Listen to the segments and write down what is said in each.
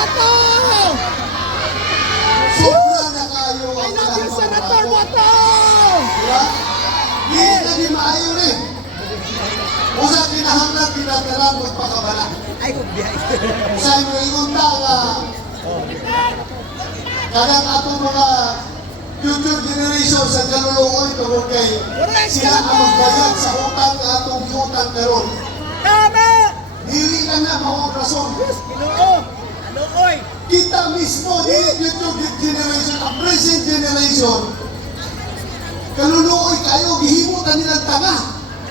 Bato! Sobra na kayo I ang love you, mga Senator bato. Bato! Diba? Hindi na di maayo rin. Usa kinahanglan tinataran magpakabala. Ay, bihay. Sa ingunta nga kanang ato mga future generation sa kaluluoy tungod kay sila ang magbayad sa utang nga atong giutang karon. Tama! Dili na nga mao rason. Ginoo! Ano, oy? Kita mismo, dili future generation, ang present generation, kaluluoy kayo, gihimo na nilang tanga.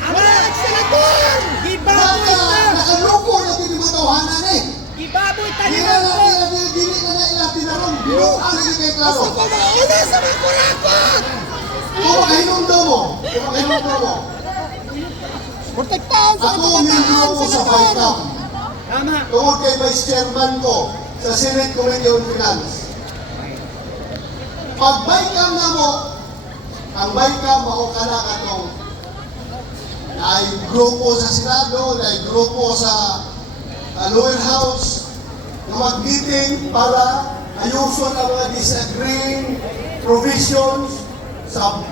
Tama! Senator! Gibaboy na! Nakaluko na tinimatawanan eh. Gibaboy Dili taliman na ko! dili na na ilang tinarong, binuang na kay klaro. Gusto ko mauna sa mga kurakot! Kung makahinundo mo, Protektahan sa ako membro kabataan, ko sa Senator! BICAM, Tama! tungkol kay Vice Chairman ko sa Senate Committee on Finance. Pag BICAM na mo, ang BICAM mao kana katong ay grupo sa Senado, ay grupo sa lower house na mag-meeting para ayuson ang mga disagreeing provisions sa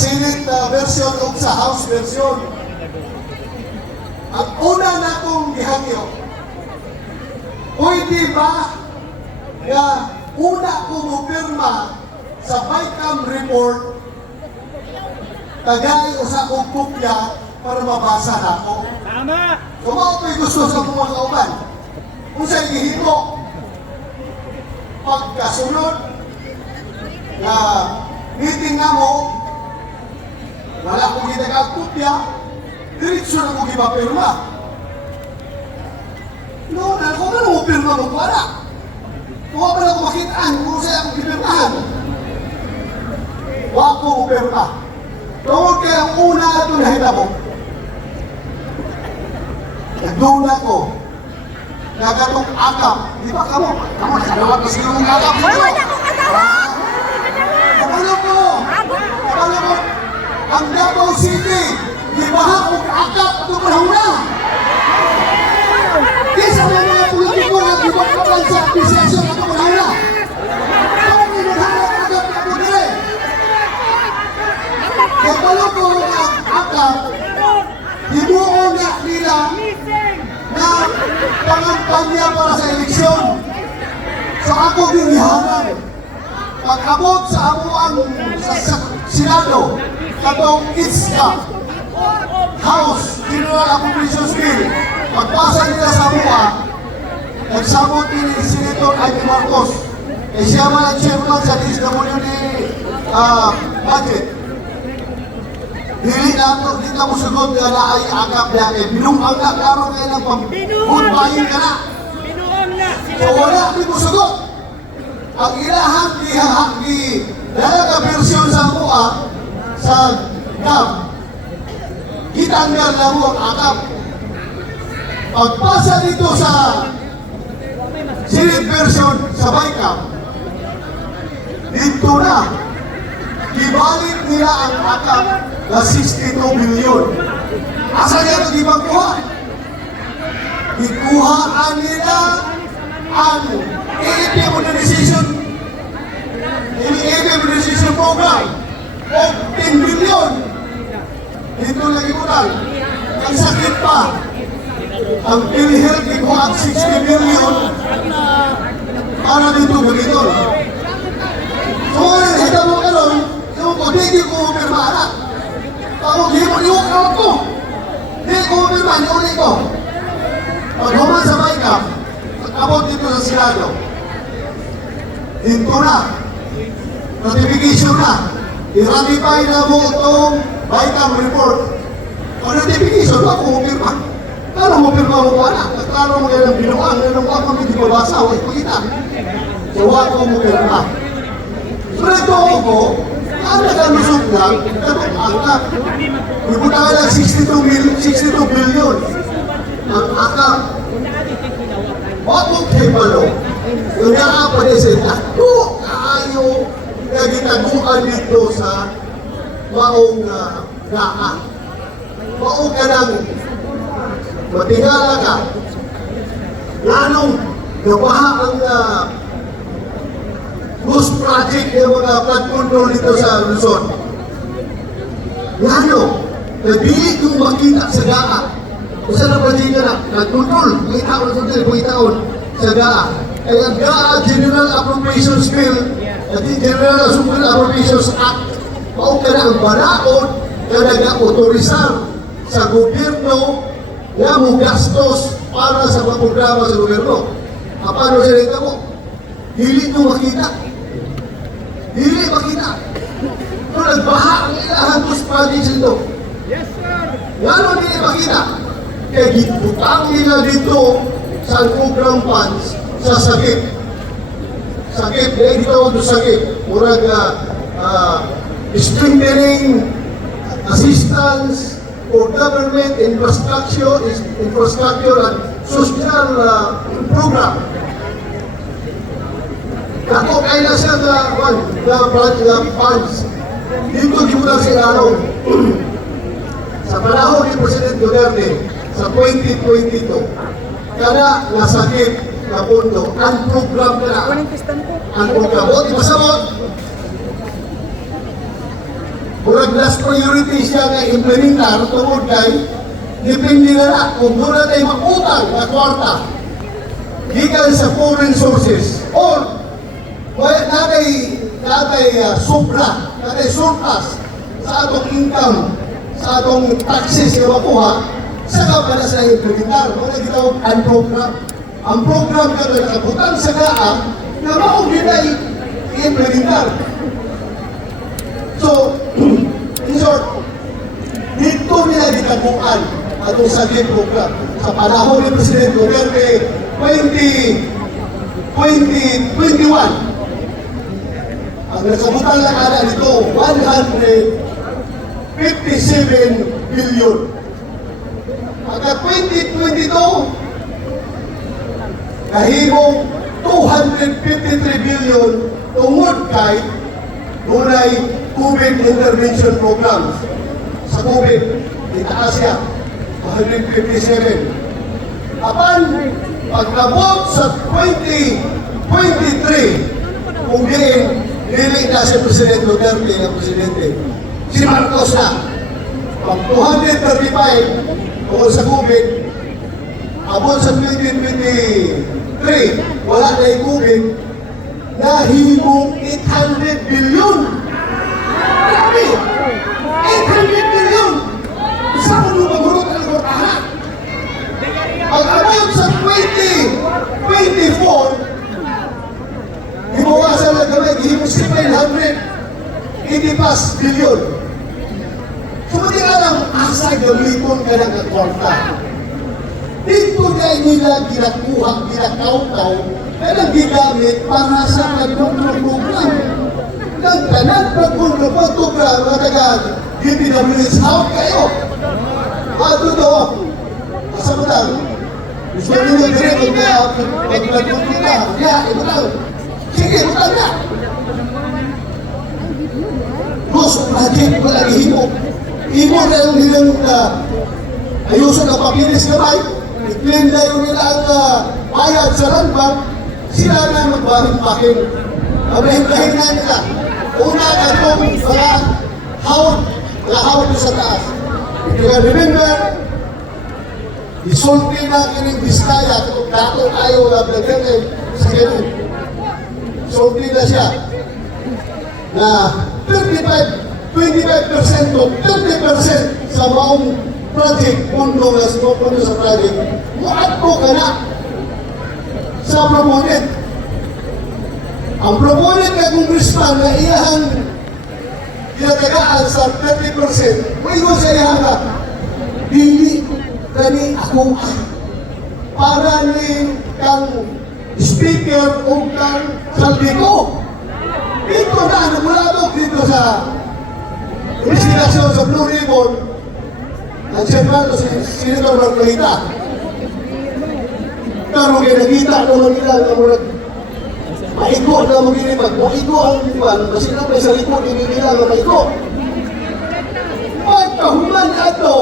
Senate version o sa House version. Ang una na kong gihangyo, pwede ba na una kong pirma sa BICAM report tagay o sa kong kopya para mabasa na ako. Tama! Kung ako ko'y gusto sa mga kauban, kung sa'y gihito, pagkasunod na meeting na mo, wala akong ginagagkopya, diretso na kong ipapirma. No, na kung ano mo pirma mo wala. Kung ako na kumakitaan, kung sa'y akong ipirmahan. Wala akong pirma. Tungkol kaya ang una ito nahita mo, nagdula ko, nagatong akap. Di ba kamo nakadawat na siguro ng akap mo? Wala akong katawa! Kapalo ko! Kapalo ko! Ang Davao City, di ba akong akap ito panahuna? Kisa na mga politiko nga di ba kapal sa apisasyon ito panahuna? Kaya nilalahat akap na po nila. Kapalo ko ang akap, hibuo na nila na pangampanya para sa eleksyon. So ako ginihanan. Pag-abot sa amuang sa Senado, katong ISCA, House General Appropriations Bill, pagpasa nila sa amua, nagsabot ni Senator Ivy Marcos. Eh siya man ang chairman sa DSWD budget. Dili na ito, di na mo sugod nga na ay akap niya kay binuang na klaro kayo ng pag-goodbye ka na. Binuang na! So wala di mo sugod. Ang ilahang di dalaga bersyon sa mua sa GAM, gitanggal na mo ang akap. Pagpasa dito sa Senate version sa BICAM, dito na, ibalik nila ang akap na 62 billion. Asa niya ito ibangkuha? Ikuhaan nila ang AP Modernization Program o 10 billion. Dito lagi ko lang. Ang sakit pa. Ang PhilHealth ikuha ang 60 billion para dito ganito. So, hita mo karon, yung pagdigi ko pirmana. Ako, di mo niwag awag ko. Di ko pirma, di ulit ko. Pag human sa BICAM, abot dito sa Senado. Dito na. Notification na. I-ratify na mo itong BICAM report. Pag notification, ako mo pirma. Kano mo pirma mo wala? Klaro mo kayo ng binuang, ano mo ako hindi ko basa, huwag pakita. So, ako mo pirma. Sulit ako, ang nakalusot lang, katong akap. Ipunta ka lang 62 billion. Ang akap. Wapong kibalo. Yung nakapanisin, ako kaayo na gitaguan dito sa maong gaan. Maong ka nang matingala ka. Lanong Nabaha ang ghost project ng mga flood control dito sa Luzon. Lalo, nabili yung makita sa GAA. Kung saan ang project na flood control, may taon sa GAA. Kaya ang GAA General Appropriations Bill at yung General Supplemental Appropriations Act, mao ka na ang baraod na nag-autorisar sa gobyerno na mo gastos para sa mga programa sa gobyerno. Paano siya rin mo? Dili nyo makita. Dili makita. Kung nagbaha ang ilahan to projects ito. Yes, sir. Lalo dili makita. Kaya giputang nila dito sa program funds sa sakit. Sakit, dahil dito ako sakit. Murag strengthening assistance for government infrastructure and social program. Ako kaya na siya na funds. Dito di mo lang sila araw. Sa panahon ni President Duterte sa 2022, kada nasakit na pondo, ang program na ang program. O, di masamot. Murag last priority siya na implementar tungkol kay depende na na kung muna tayo mag-utang na kwarta gikan sa foreign sources or natay sobra, natay surplus sa atong income, sa atong taxes na makuha, saka para sa implementar. Wala gitawag ang program. Ang program ka na nakabutang sa GAA na maong ginay i-implementar. So, in short, dito nila gitaguan atong saglit program. Sa panahon ni President Duterte 2021, ang nakabutang lang ana nito, 157 billion. Pagka 2022, nahimong 253 billion tungod kay dunay COVID intervention programs. Sa COVID, itaas siya, 157. Apan, pagkabot sa 2023, kung diin, nilink na si President Duterte ang presidente. Si Marcos na. Pag 235, kung sa COVID, abot sa 2023, wala na yung COVID, nahimong 800 billion. Grabe! 800 billion! Isa mo nung magurot ang kortahan. Pag-abot sa 2024, imawasan na kami, hihimong 780 billion. Sumunod ka lang, asa gamiton ka ng kwarta. Dito kayo nila ginakuha, ginakaw-kaw, na nag-gigamit para sa pag-program. Nagtanag pag-program, mga tagal, DPWH, how kayo? Ato to, asa mo lang? Gusto nyo dire mag-program, kaya, ito lang. Sige, utang na. Gusto project, wala ihimo. Ihimo na yung nilang ayuso ng papilis kamay, i-claim na yun nila ang bayad sa land bank, sila na magbahin-pakin. Mabahin-bahin na nila. Una na itong mga hawak sa taas. If you can remember, isulti na kining Biskaya, itong dato ayaw na blagyan sa ganun. Isulti na siya na 25% to 30% sa maong project, mundo sa project, muat ko ka na sa proponent. Ang proponent na congressman na iyahang kinatagaan sa 30%, may ko sa iyahang na, dili kani ako para ni kang speaker o kang salbiko. Dito na, namulabog dito sa investigasyon sa Blue Ribbon, ang siyempre si Senator Marcolita. Pero kinakita naman nila na murag maigo na mag-inipag. Maigo ang iban, kasi na may sa likod, hindi nila na maigo. Pagkahuman na ito,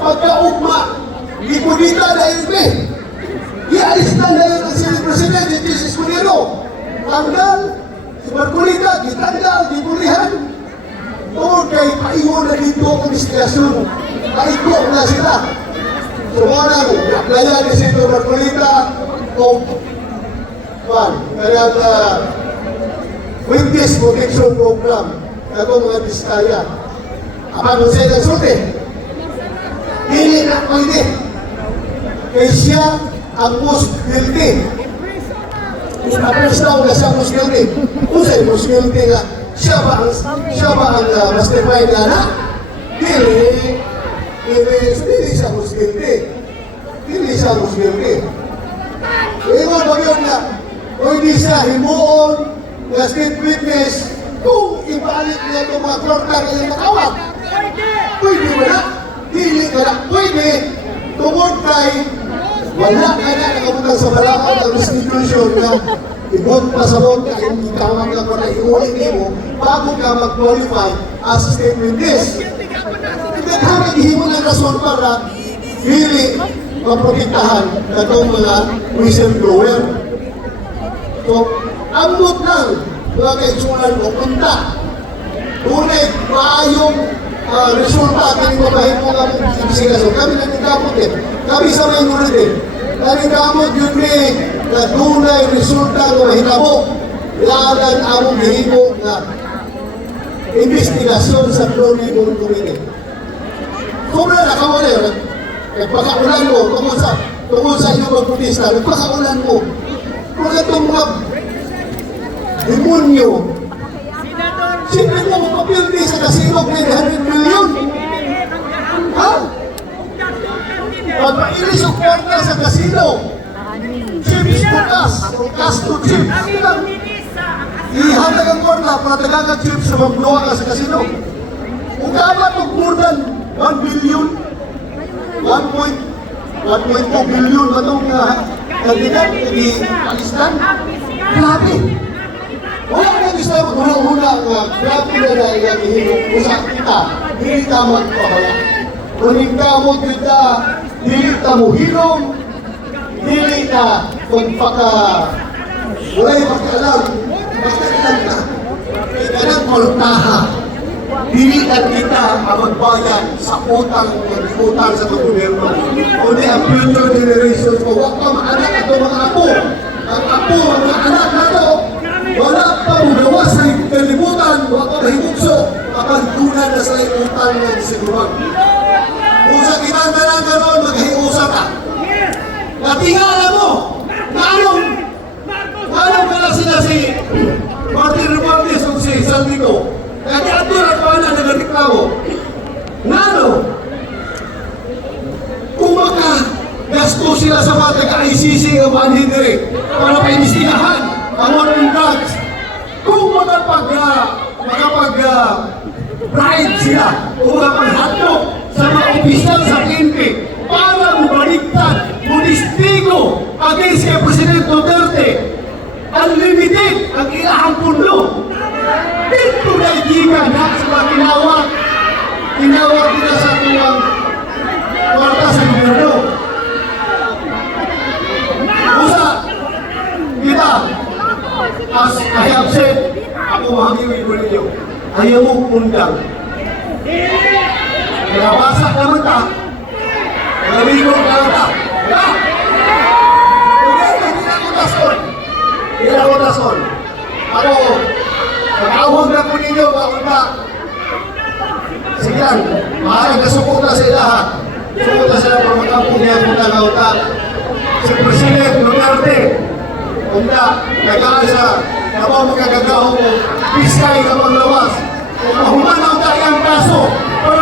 pagkaugma, ipudita na ilme. Ialis na na Francis Escudero, tanggal, si Marcolita, gitanggal, gibulihan. Tungkol kay paingon na dito ang investigasyon. Paiko na sila. So mga nang, applyan ni Sito Marcolita o kaya Witness Protection Program na itong mga Biskaya. Apang sa ilang sulti, hindi na pwede. Kaya siya ang most guilty. Naprestaw na siya most guilty. Kung sa'yo most guilty nga, siya ba ang mastermind nga na? Hindi siya most guilty. Hindi siya most guilty. Iwan ba yun na, kung hindi siya himuon na state witness, kung ibalik niya itong mga kwarta na yung nakawag, pwede ba na? Hindi ka na pwede. Tungkol kay wala ka na nakabutang sa balakang ng restitution na ibot pa sa bonta yung ikawang na kung naiulit mo bago ka mag-qualify as a state witness. Hindi ka naghihimu ng rason para hindi maprotektahan na itong mga whistleblower. So, ambot lang mga kaitsunan mo, punta. Tunay, maayong resulta kami mabahin mo nga mong investigasyon. Kami nanigamot din. Kami sa minority. Nanigamot yun na tunay resulta na mahitabo. Lalan among hihimo na investigasyon sa Cloney Community. Kung na nakawala yun, nagpakaulan mo, tungkol sa iyong magputista, nagpakaulan mo. Kung itong mga demonyo, siyempre mo magpapildi sa kasilog ng 100 million. Ha? Pagpailis ang kwarta sa kasino, chips bukas, kasto chips. Ihatag ang kwarta para tagagag chips sa mabluwa ka sa kasino. Kung kamat ang more than 1 billion, 1.2 billion ba itong kandidat ni Pakistan? Grabe! Wala na gusto mo unang-una nga grabe na dahil ihilok mo sa kita, hindi ka magpapala. Kuning ka mo kita, hindi ka mo hilong, hindi ka magpaka, wala yung pagkaalam, basta ilang ka. Ikanang kultaha, hindi ka kita magbayan sa utang sa gobyerno. Kundi ang future generations mo, huwag ka maanak ito mga apo. Ang apo, ang mga anak na ito, wala pa magawa sa kalibutan, wala pa mahimukso, kapantunan na sa utang ng siguran. Kung sa kinanda ng gano'n, maghiusa ka. Natingala mo, anong pala sila si Martin Romualdez o si Saldico? Kaya ato na pa na nagreklamo. Nano? Kung gasto sila sa mga taga-ICC o manhindiri para paimbestigahan ang mga drugs, kung makapag-ride sila o makapag-hotdog sa mga opisyal sa PNP para mabaliktad,munistigo against kay President Duterte, unlimited ang ilahang pundo. Dito na igigan na sa mga tinawag nila sa tuwang kwarta sa gobyerno. Usa, kita, as I have said, ako mahangiwin ko ninyo, ayaw mo undang. Kaya basak naman ta, naligo ka na ta. Hindi ako tason. Ako, mag-awag na po ninyo, mauna. Sige lang, maharag na sukuta sa ilaha. Sukuta sila para mag-apong niya punta na utak. Si President Duterte, punta, nag-aasa, na ba magkagagaho mo, Biskay na panglawas. Kung mahumanaw tayo ang kaso, para